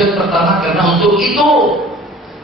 Tujuan pertama karena untuk itu.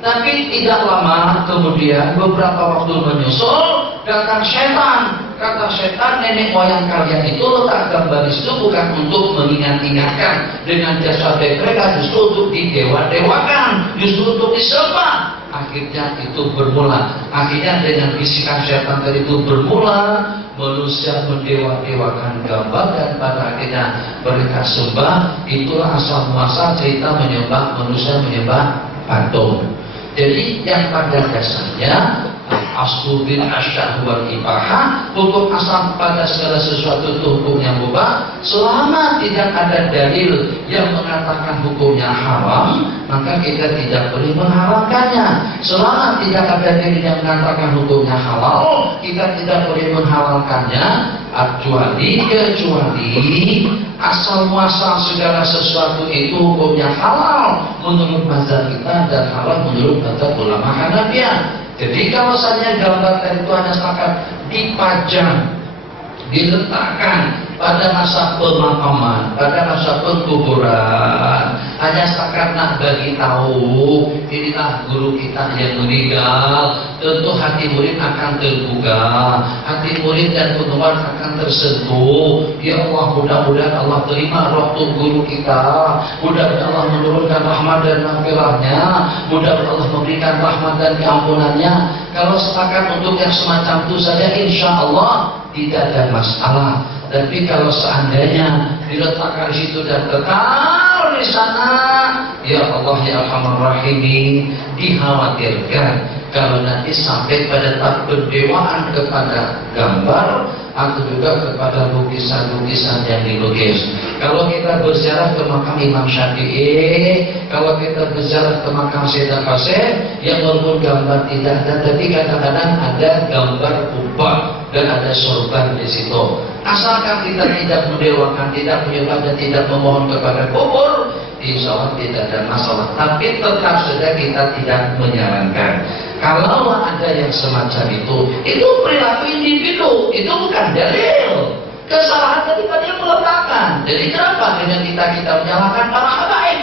Tapi tidak lama kemudian beberapa waktu menyusul datang setan. Kata setan, nenek moyang kalian itu letak gambar itu bukan untuk mengingat-ingatkan dengan jasa mereka, justru untuk didewa-dewakan, justru untuk disembah. Akhirnya itu bermula. Akhirnya dengan bisikan setan tadi itu bermula manusia mendewa-dewakan gambar dan pada akhirnya mereka sembah. Itulah asal muasal cerita menyembah manusia menyembah patung. Jadi yang pada dasarnya aslu bil asyah wal ibahah, hukum asal pada segala sesuatu itu hukum yang mubah selama tidak ada dalil yang mengatakan hukumnya haram, maka kita tidak boleh menghalalkannya. Selama tidak ada dalil yang mengatakan hukumnya halal, kita tidak boleh menghalalkannya, kecuali asal muasal segala sesuatu itu hukumnya halal menurut mazhab kita dan halal menurut mazhab ulama Hanafiyah. Jadi kalau saja gambar itu hanya setakat dipajang, diletakkan pada masa pemakaman, pada masa pengkuburan, hanya setakat nak bagi tahu inilah guru kita yang meninggal, tentu hati murid akan terbuka, hati murid dan penggemar akan tersentuh. Ya Allah, mudah-mudahan Allah terima roh guru kita, mudah-mudahan Allah menurunkan rahmat dan maghfirahnya, mudah-mudahan Allah memberikan rahmat dan keampunannya. Kalau setakat untuk yang semacam itu saja, insya Allah tidak ada masalah. Tapi kalau seandainya diletakkan di situ dan kekal di sana, ya Allah ya Arhamar Rahimin, dikhawatirkan kalau nanti sampai pada tahap pendewaan kepada gambar atau juga kepada lukisan-lukisan yang dilukis. Kalau kita berziarah ke makam Imam Syafi'i, kalau kita berziarah ke makam Syekh Qasim, yang walaupun gambar tidak ada, tapi kadang-kadang ada gambar kubah dan ada sorban di situ. Asalkan kita tidak mendewakan, tidak menyembah dan tidak memohon kepada kubur, insya Allah tidak ada masalah. Tapi tetap saja kita tidak menyarankan. Kalau ada yang semacam itu perilaku individu, itu bukan dalil. Kesalahan tadi yang meletakkan. Jadi kenapa dengan kita menyalahkan para habaib?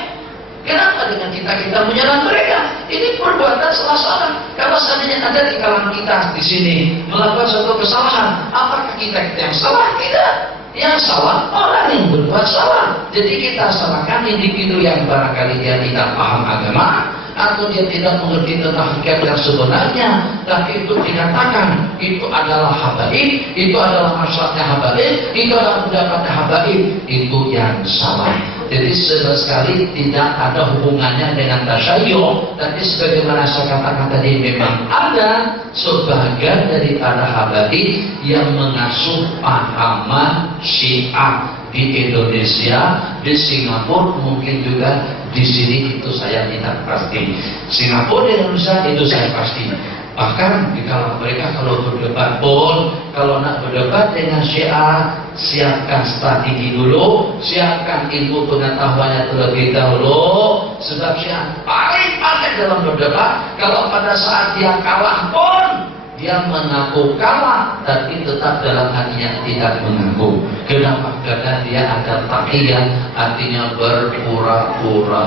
Kenapa dengan kita menyalahkan mereka? Ini perbuatan salah. Kalau seandainya ada di kalangan kita di sini melakukan suatu kesalahan, apakah kita yang salah? Tidak. Yang salah orang yang berbuat salah. Jadi kita salahkan individu yang barangkali dia tidak paham agama atau dia tidak mengerti tentang hakikat yang sebenarnya, tapi itu dikatakan itu adalah habaib, itu adalah masalahnya habaib, itu adalah pendapatnya habaib, itu yang salah. Jadi sekali tidak ada hubungannya dengan tasyayyu, tapi sebagaimana saya katakan tadi memang ada sebagian daripada habaib yang mengasuh pahaman Syiah di Indonesia, di Singapura, mungkin juga di sini, itu saya tidak pasti. Singapura, di Indonesia itu saya pasti. Bahkan di kalangan mereka kalau berdebat pun, kalau nak berdebat dengan Syiah, siapkan strategi dulu, siapkan ilmu pengetahuannya terlebih dahulu. Sebab Syiah paling pandai dalam berdebat. Kalau pada saat dia kalah pun, dia mengaku kalah, tapi tetap dalam hatinya tidak mengaku. Kenapa? Karena dia ada taqiyah, artinya berpura-pura.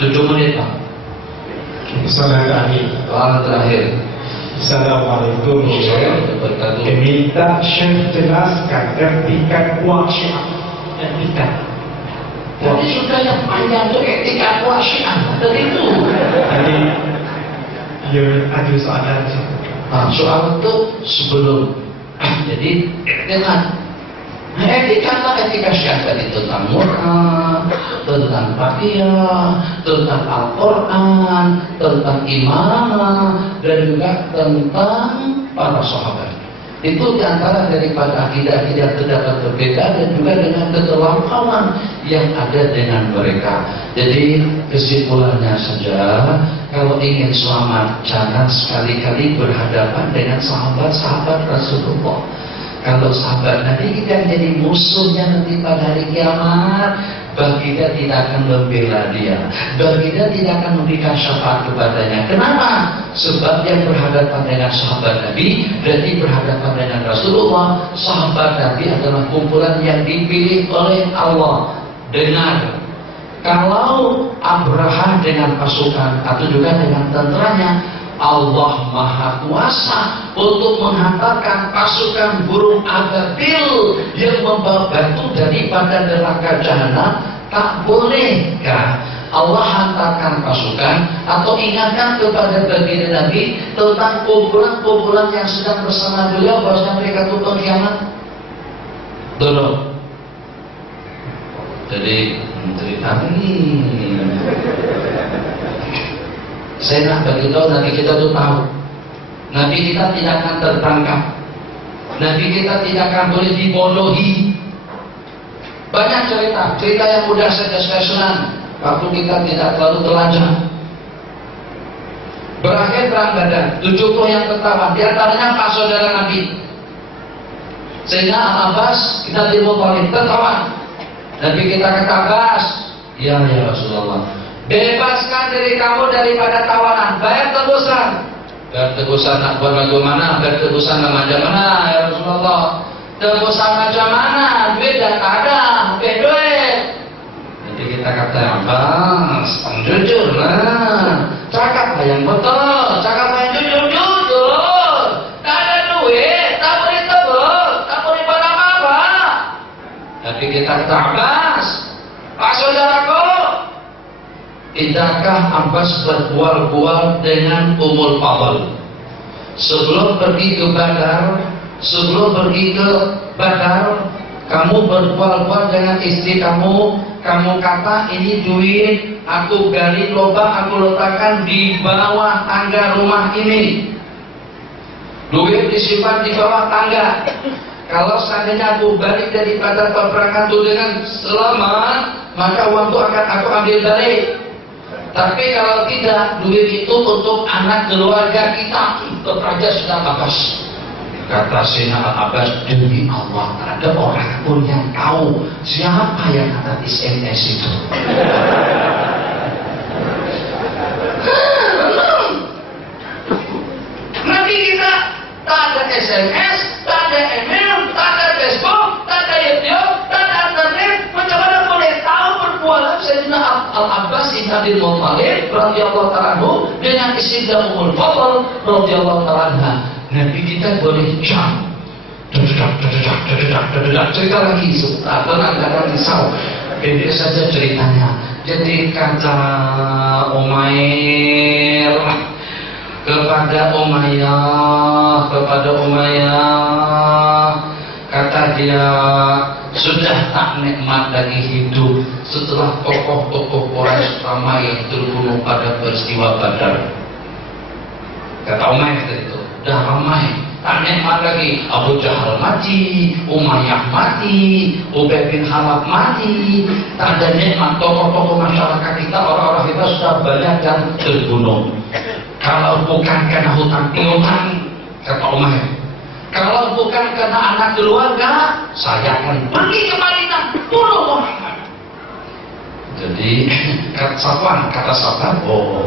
7 menit Pak. Salam terakhir. Assalamualaikum. Minta Syekh jelaskan etika Syiah. Etika. Jadi sudah yang panjang itu etika Syiah. Tadi itu. Tadi ya ada soalan. Soal itu sebelum. Jadi etika Syiah tadi tentang Quran, tentang Fatihah, tentang Al-Quran, tentang imamah, dan juga tentang para sahabat. Itu diantara daripada akidah-akidah terdapat berbeda dan juga dengan keterlambatan yang ada dengan mereka. Jadi kesimpulannya saja, kalau ingin selamat jangan sekali-kali berhadapan dengan sahabat-sahabat Rasulullah. Kalau sahabat Nabi kita jadi musuhnya nanti pada hari kiamat, baginda tidak akan membela dia, baginda tidak akan memberikan syafaat kepadanya. Kenapa? Sebab dia berhadapan dengan sahabat Nabi, berarti berhadapan dengan Rasulullah. Sahabat Nabi adalah kumpulan yang dipilih oleh Allah. Dengar, Kalau Abraha dengan pasukan atau juga dengan tentaranya, Allah Maha Kuasa untuk menghantarkan pasukan burung ababil yang membawa batu daripada neraka jahanam. Tak bolehkah Allah hantarkan pasukan atau ingatkan kepada baginda Nabi tentang kumpulan-kumpulan yang sedang bersama beliau bahwasanya mereka itu pengkhianat? Tolong. Jadi cerita ini saya nak bagi tahu, Nabi kita tuh tahu, Nabi kita tidak akan tertangkap, Nabi kita tidak akan boleh dibodohi. Banyak cerita yang mudah saja saya senang waktu kita tidak terlalu telanjang. Berakhir perang Badar, 70 yang tertawan, di antaranya Pak saudara Nabi Sayyidina Al-Abbas kita Al-Muttalib tertawan. Nabi kita kata, Abbas, ya Rasulullah, bebaskan diri kamu daripada tawanan, bayar tebusan. Bayar tebusan nak buat bagaimana? Bayar tebusan macam mana ya Rasulullah? Tebusan macam mana? Duit dah tak ada, duit. Jadi kita kata, Abbas, jujur lah, cakap yang betul, cakap yang jujur. Tak ada duit, tak boleh tebus, tak boleh buat apa-apa. Tapi kita kata, Abbas, Pak saudaraku, tidakkah Abbas berbual-bual dengan Ummul Fadl sebelum pergi ke Badar, kamu berbual-bual dengan istri kamu kata ini duit aku gali lubang, aku letakkan di bawah tangga rumah ini, duit disimpan di bawah tangga. Kalau seandainya aku balik daripada peperangan itu dengan selamat, maka uang itu akan aku ambil balik. Tapi kalau tidak, duit itu untuk anak keluarga kita. Raja sudah Abbas. Kata Sayyidina Al-Abbas, demi Allah, ada orang pun yang tahu siapa yang ada SMS itu. Nanti kita tak ada SMS, tak ada email, tak ada Facebook, tak ada YouTube, tak ada internet. Macam mana boleh tahu perbuatan Sayyidina Al-Abbas ibn Abdul Muttalib radhiyallahu ta'ala anhu dengan istri Ummul Fadl radhiyallahu ta'ala anha? Nabi kita boleh jam, cerita lagi sebentar, jangan risau. Pendek saja ceritanya. Jadi kata Umair kepada Umayyah, kata dia, sudah tak nikmat lagi hidup setelah tokoh-tokoh Quraisy ramai yang terbunuh pada peristiwa Badar. Kata Umayyah itu, dah ramai, tak nikmat lagi. Abu Jahal mati, Umayyah mati, Ubay bin Khalaf mati, tak ada nikmat. Tokoh-tokoh masyarakat kita, orang-orang kita sudah banyak yang terbunuh. Kalau bukan karena hutang piutang, kata Umayyah, kalau bukan karena anak keluarga, saya akan pergi ke Madinah bunuh Muhammad. Jadi kata Safwan, oh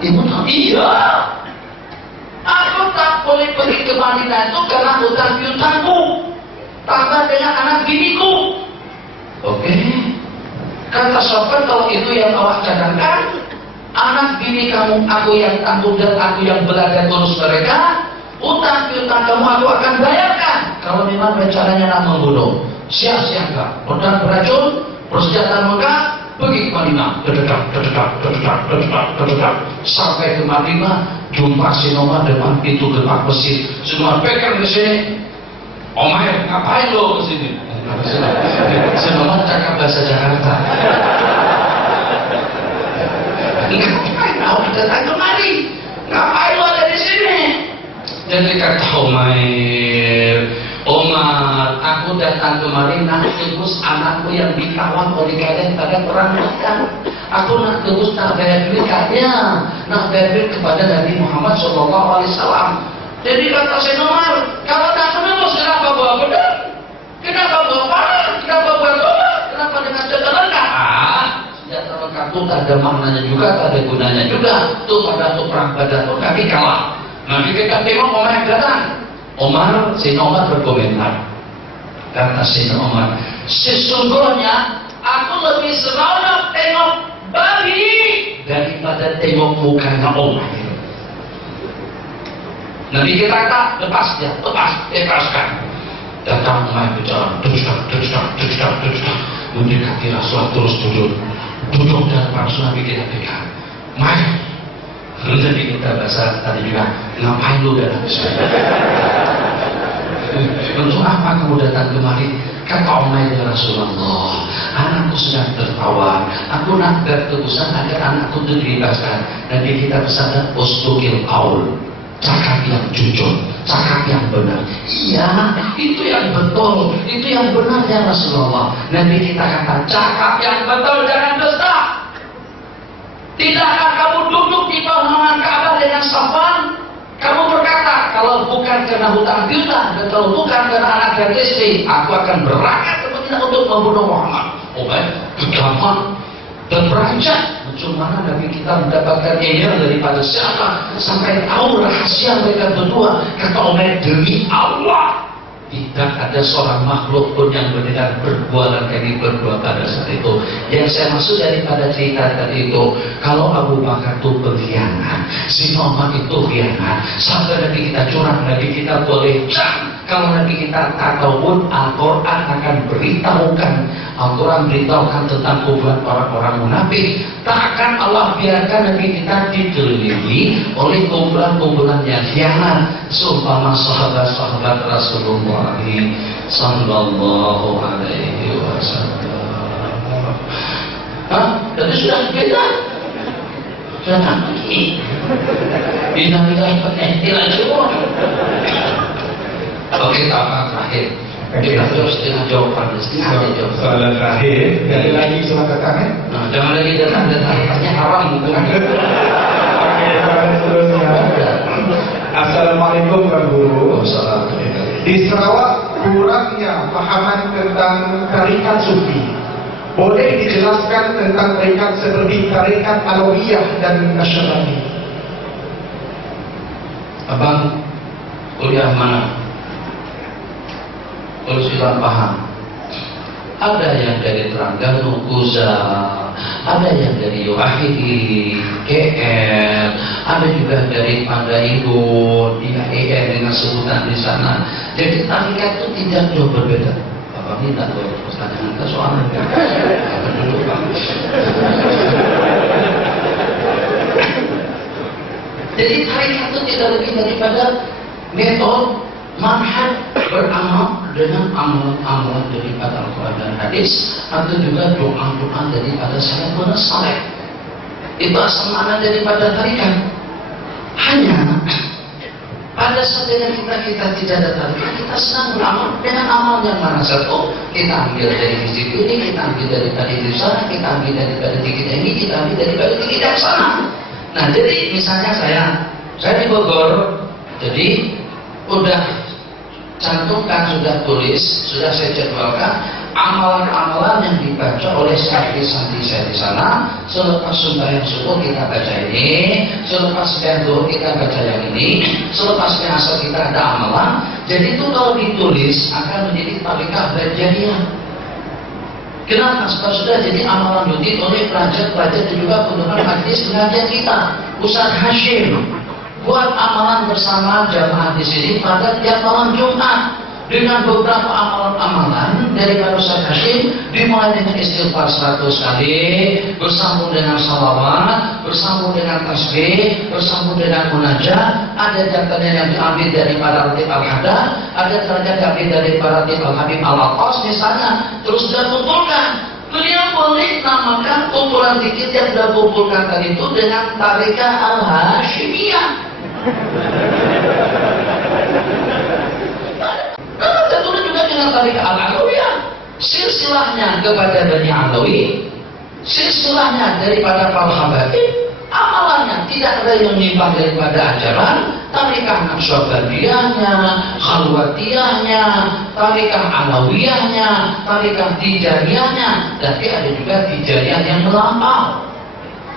ibu tahu? Iya, aku tak boleh pergi ke Madinah itu karena hutang piutangku, tambah dengan anak biniku. Oke, kata Safwan, kalau itu yang awak cadangkan, anak bini kamu aku yang tanggung dan aku yang belajar urus mereka, utang piutang kamu aku akan bayarkan. Kalau memang rencananya nak membunuh, siap-siap enggak, pedang beracun, persenjataan lengkap, pergi ke Madinah, sampai ke Madinah, jumpa si Umar depan pintu gerbang masjid. Si Umar pegang ke sini, Umayyah, ngapain lo ke sini? Si Umar cakap bahasa Jakarta. Ngapain awak datang kemari? Ngapain lo ada di sini? Jadi kata Umar, aku datang kemari nak tebus anakku yang ditawan oleh kalian pada perang Badar. Aku nak tebus, nak bayar duit kalian, nak bayar duit kepada Nabi Muhammad SAW. Jadi kata Sayyidina Umar, kalau tak menebus, kenapa bawa pedang? Kenapa bawa panah? Kenapa bawa tombak? Kenapa dengan senjata lengkap? Senjata lengkap itu tak ada maknanya juga, tak ada gunanya juga. Itu pada perang Badar itu kami kalah. Nanti kita tengok Umar datang. Sayyidina Umar berkomentar. Kata Sayyidina Umar, sesungguhnya aku lebih seronok tengok babi daripada tengok mukanya Omar. Nabi kita kata, lepas dia, lepaskan. Datang Umar berjalan, teruskan. Mendekati Rasulullah terus duduk dan langsung Nabi kita pegang. Mari. Lalu Nabi kita bahasa tadi juga, ngapain lu datang ke sini? Untuk apa kamu datang kemari? Kata Umar ya Rasulullah, anakku sedang tertawa. Aku nak bertebusan agar anakku itu dibebaskan. Nabi kita bersabda, ustukil qaul. Cakap yang jujur, cakap yang benar. Iya, itu yang betul, itu yang benar ya Rasulullah. Nabi kita kata, cakap yang betul, jangan dusta. Tidakkah kamu duduk di bawah Ka'bah dengan Safwan? Kamu berkata, kalau bukan karena hutang piutang dan kalau bukan karena anak dan istri, aku akan berangkat ke Madinah untuk membunuh Muhammad. Oh baik, gampang dan beranjak. Cuma Nabi kita mendapatkan email daripada siapa sampai tahu rahasia mereka berdua. Kata Umar, demi Allah tidak ada seorang makhluk pun yang mendengar perbuatan kami berdua pada saat itu. Yang saya maksud daripada cerita tadi itu, kalau Abu Bakar itu berkhianat, si Umar itu khianat, sampai Nabi kita curang, Nabi kita boleh kalau Nabi kita tak tahu pun Al-Quran akan beritahukan, Al-Quran beritahukan tentang kumpulan orang-orang munafik. Takkan Allah biarkan Nabi kita dikelilingi oleh kumpulan-kumpulan yang khianat, seumpama sahabat-sahabat Rasulullah sallallahu alaihi wasallam. Jadi sudah beda. Sudah nanti bina-bina penentilan semua. Oke, tamat terakhir. Kita terus dengan jawaban, soalan terakhir. Dari lagi surat tangan. Nah, jangan lagi datang tanya haram bukan. Oke, soalan seterusnya. Assalamualaikum Pak Guru. Di Sarawak kurangnya pahaman tentang tarikat sufi. Boleh dijelaskan tentang tarikat seperti tarikat Alawiyah dan Nasyabandi? Abang kuliah mana? Kalau sudah paham, ada yang dari Terengganu, Kuza, ada yang dari Wahidi, KL, ada juga dari Pandaibo, IAEN dengan sebutan di sana. Jadi tarikat itu tidak jauh berbeda. Bapak minta pertanyaan ke soalnya. Dulu Pak. Jadi tarikat itu tidak lebih daripada metode manhaj beramal dengan amalan-amalan daripada Al-Quran dan Hadis, atau juga doa-doa daripada salafun saleh. Itu asal mana daripada tarikat. Hanya pada saat dengan kita tidak ada tarikat, kita senang beramal dengan amal yang mana satu kita ambil dari masjid ini, kita ambil daripada di sana, kita ambil daripada dikit ini, kita ambil daripada dikit yang sana. Nah, jadi misalnya saya di Bogor, jadi udah cantumkan, sudah tulis, sudah saya jadwalkan amalan-amalan yang dibaca oleh santri-santri saya di sana. Selepas sembahyang subuh kita baca ini, selepas sembahyang zuhur kita baca yang ini, selepas asar kita ada amalan. Jadi itu kalau ditulis akan menjadi tarikat berjadiah. Kenapa? Sebab sudah jadi amalan rutin oleh pelajar-pelajar dan juga pendengar hadis pengajian kita. Ustaz Hashim buat amalan bersama jamaah di sini pada tiap malam Jumat dengan beberapa amalan-amalan dari Ustaz Hashim, dimulai dengan istighfar 100 kali, bersambung dengan salawat, bersambung dengan tasbih, bersambung dengan munajat. Ada datanya yang diambil dari Ratib Al-Hadad, ada datanya diambil dari Ratib Al-Habib Al-Aqas misalnya, terus dia kumpulkan. Beliau boleh namakan kumpulan dikit yang sudah kumpulkan tadi itu dengan tarikat Al-Hashimiyah. Tentunya juga dengan tarikat Al-Alawiyah. Silsilahnya kepada Bani Alawi, silsilahnya daripada para Habib, amalannya tidak ada yang menyimpang daripada ajaran. Tarikat Naqsyabandiyahnya, Khalwatiyahnya, tarikat Alawiyahnya, tarikat Tijaniyahnya, tapi ada juga Tijaniyah yang melampau.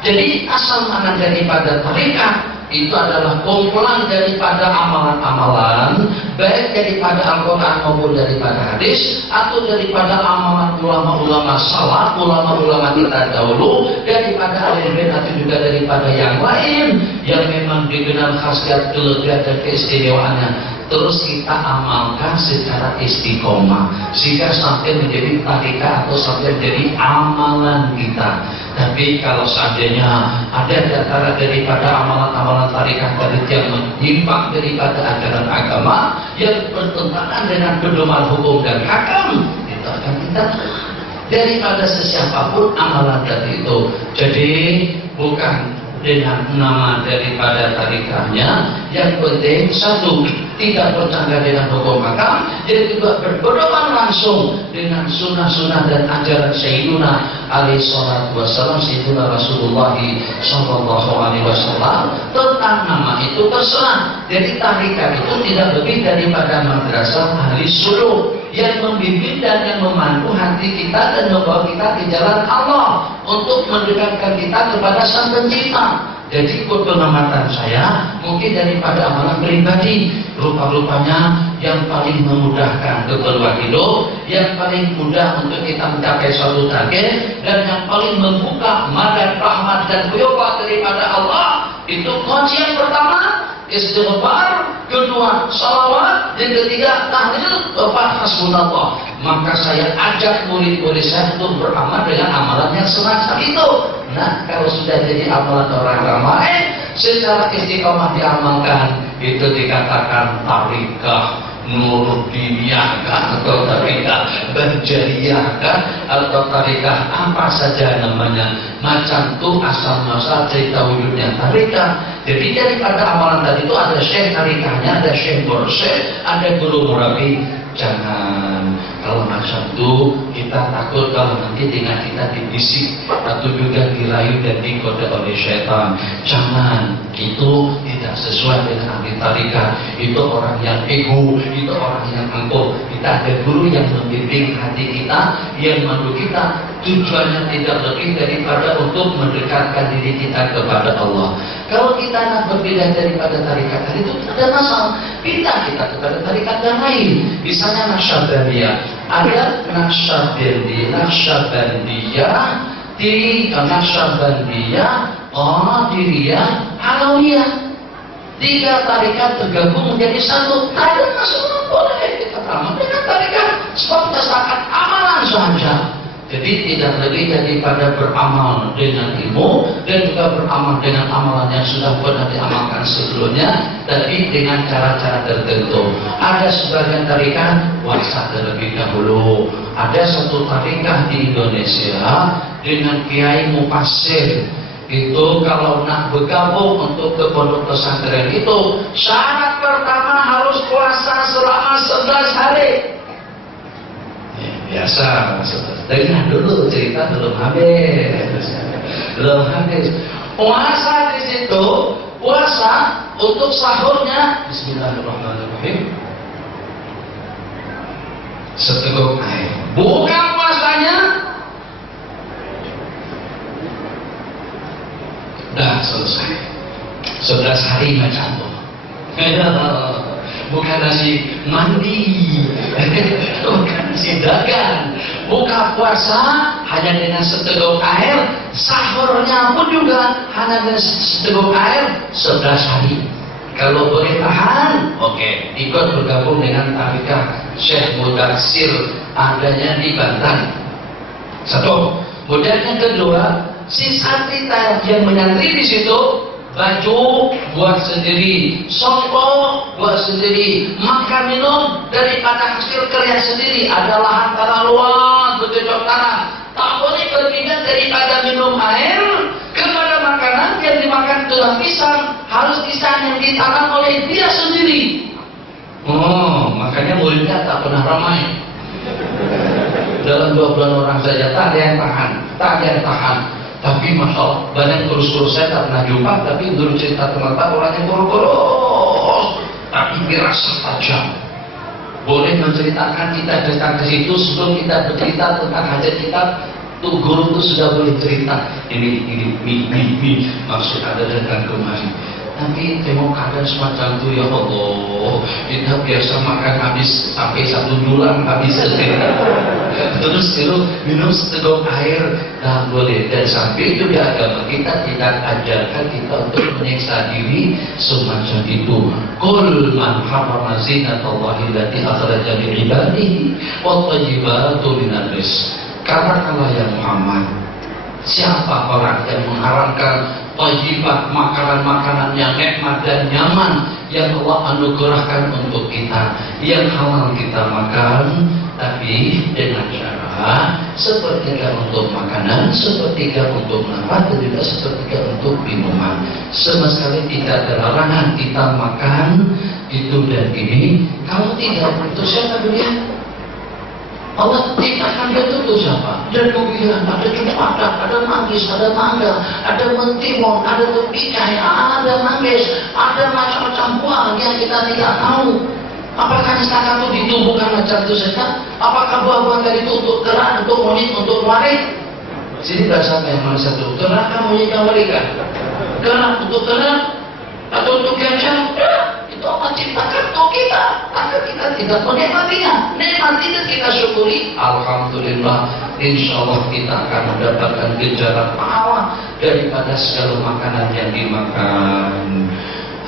Jadi asal mana daripada tarikat itu adalah kumpulan daripada amalan-amalan, baik daripada Al-Quran maupun daripada hadis, atau daripada amalan ulama-ulama salaf, ulama-ulama kita dahulu, daripada alim atau juga daripada yang lain yang memang dikenal khasiat, kelebihan dan keistimewaannya, terus kita amalkan secara istiqomah sehingga sampai menjadi tarikat atau sampai menjadi amalan kita. Tapi kalau seandainya ada di antara daripada amalan-amalan tarikat tadi yang menyimpang daripada ajaran agama yang bertentangan dengan pedoman hukum dan hakam, itu akan kita daripada sesiapapun amalan tadi itu. Jadi bukan dengan nama daripada tarikatnya, yang penting satu, tidak bercanggah dengan hukum hakam, dan juga berpedoman langsung dengan sunnah-sunnah dan ajaran Sayyiduna alaihi salatu wassalam, Sayyiduna Rasulullah sallallahu alaihi wasallam. Tentang nama itu terserah. Jadi tarikat itu tidak lebih daripada madrasah ahli suluk yang membimbing dan yang memandu hati kita dan membawa kita di jalan Allah untuk mendekatkan kita kepada Sang Pencipta. Jadi keutamaan saya mungkin daripada amalan pribadi, rupa-rupanya yang paling memudahkan keperluan hidup, yang paling mudah untuk kita mencapai suatu target, dan yang paling membuka madad rahmat dan kuyubat daripada Allah. Itu kunci yang pertama, istighfar, kedua salawat, yang ketiga tahlil, keempat hasbunallah. Maka saya ajak murid-murid saya untuk beramal dengan amalan yang semacam itu. Nah, kalau sudah jadi amalan orang ramai, secara istiqomah diamalkan, itu dikatakan tarikah Nuruddiniyah atau tarikah Banjariyah atau tarikah apa saja namanya. Macam itu asal-muasal cerita wujudnya tarikah. Jadi daripada amalan tadi itu ada syekh tarikahnya, ada syekh borsyekh, ada guru murabi. Jangan kalau macam itu kita takut kalau nanti dengan kita dibisik atau juga dirayu dan digoda oleh syaitan. Jangan, itu tidak sesuai dengan ahli tarikat. Itu orang yang ego, itu orang yang angkuh. Kita ada guru yang membimbing hati kita, yang memandu kita. Tujuannya tidak lebih daripada untuk mendekatkan diri kita kepada Allah. Kalau kita nak berbeda daripada tarikat tadi itu ada masalah. Pindah kita kepada tarikat yang lain. Misalnya Naqsyabandiyah, ada Naqsyabandiyah, Qadiriyah, Alawiyah. 3 tarikat tergabung menjadi satu. Ada masalah, boleh kita beramal dengan tarikat sebab tersakat amalan saja. Jadi tidak lebih daripada beramal dengan ilmu dan juga beramal dengan amalan yang sudah pernah diamalkan sebelumnya, tapi dengan cara-cara tertentu. Ada sebagian tarikat puasa terlebih dahulu. Ada satu tarikat di Indonesia dengan Kiai Mufassir. Itu kalau nak bergabung untuk ke pondok pesantren itu syarat pertama harus puasa selama 11 hari. Biasa, dengar dulu cerita belum habis. Puasa di situ, puasa untuk sahurnya Bismillahirrahmanirrahim, seteguk air. Buka puasanya, dah selesai. 11 hari macam itu. Bukan nasi mandi, bukan nasi dagang. Buka puasa hanya dengan seteguk air, sahurnya pun juga hanya dengan seteguk air 11 hari. Kalau boleh tahan, oke, ikut bergabung dengan tarikat Syekh Mudatsir, adanya di Banten. Satu. Kemudian yang kedua, si santri yang menyantri di situ, baju buat sendiri, songkok buat sendiri, makan minum daripada hasil kerja sendiri. Ada lahan tanah luas, bercocok tanam. Tak boleh berpindah daripada minum air kepada makanan yang dimakan tulang pisang. Harus pisang yang ditanam oleh dia sendiri. Oh, makanya muridnya tak pernah ramai. Dalam 2 bulan orang saja tak ada yang tahan. Tapi masya Allah, banyak kurus-kurus saya tak pernah jumpa, tapi dulu cerita teman-teman orang yang kurus, tapi dirasa tajam. Boleh menceritakan kita datang ke situ sebelum kita bercerita tentang hajat kita, tuh guru tuh sudah boleh cerita. Ini maksud ada datang kemari. Nanti tengok keadaan semacam itu, ya Allah, kita biasa makan habis sampai 1 bulan habis. Terus minum seteguk air, nah boleh. Dan sampai itu di agama kita tidak ajarkan kita untuk menyiksa diri semacam itu. Qul man harrama zinatallahi allati akhraja li ibadihi wat thayyibatu minar rizq. Katakanlah ya Muhammad, siapa orang yang mengharamkan thayyibat, makanan-makanan yang nikmat dan nyaman yang Allah anugerahkan untuk kita, yang halal kita makan, tapi dengan cara sepertiga untuk makanan, sepertiga untuk nafas, dan juga sepertiga untuk minuman. Sama sekali tidak ada larangan kita makan itu dan ini. Kalau tidak, itu siapa dunia? Allah ciptakan dia itu siapa? Ada durian, ada cempada, ada manggis, ada mangga, ada mentimun, ada tepikai, ada manggis, ada macam-macam buah yang kita tidak tahu. Apakah istana itu ditumbuhkan macam itu saja? Apakah buah-buah tadi itu untuk terang, untuk monyet, untuk warik? Sini bahasa apa yang mana satu? Terang kan monyet yang warik kan? Terang untuk terang atau untuk gajah? Itu Allah ciptakan untuk kita agar kita tidak menikmatinya. Nikmati dan kita syukuri. Alhamdulillah, insya Allah kita akan mendapatkan ganjaran pahala daripada segala makanan yang dimakan.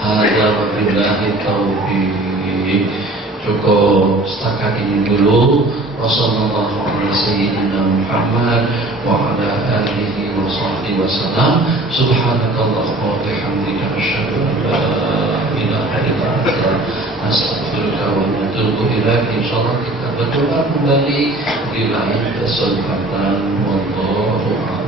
Hada wabillahi taufiq. Cukup setakat ini dulu. Wassallallahu ala sayyidina Muhammad wa ala alihi wa sahbihi wasallam. Subhanakallahumma wa bihamdika asyhadu an la ilaha illa anta astaghfiruka wa atubu ilaik. Insyaallah kita berdoa kembali di lain kesempatan. Wallahu a'lam.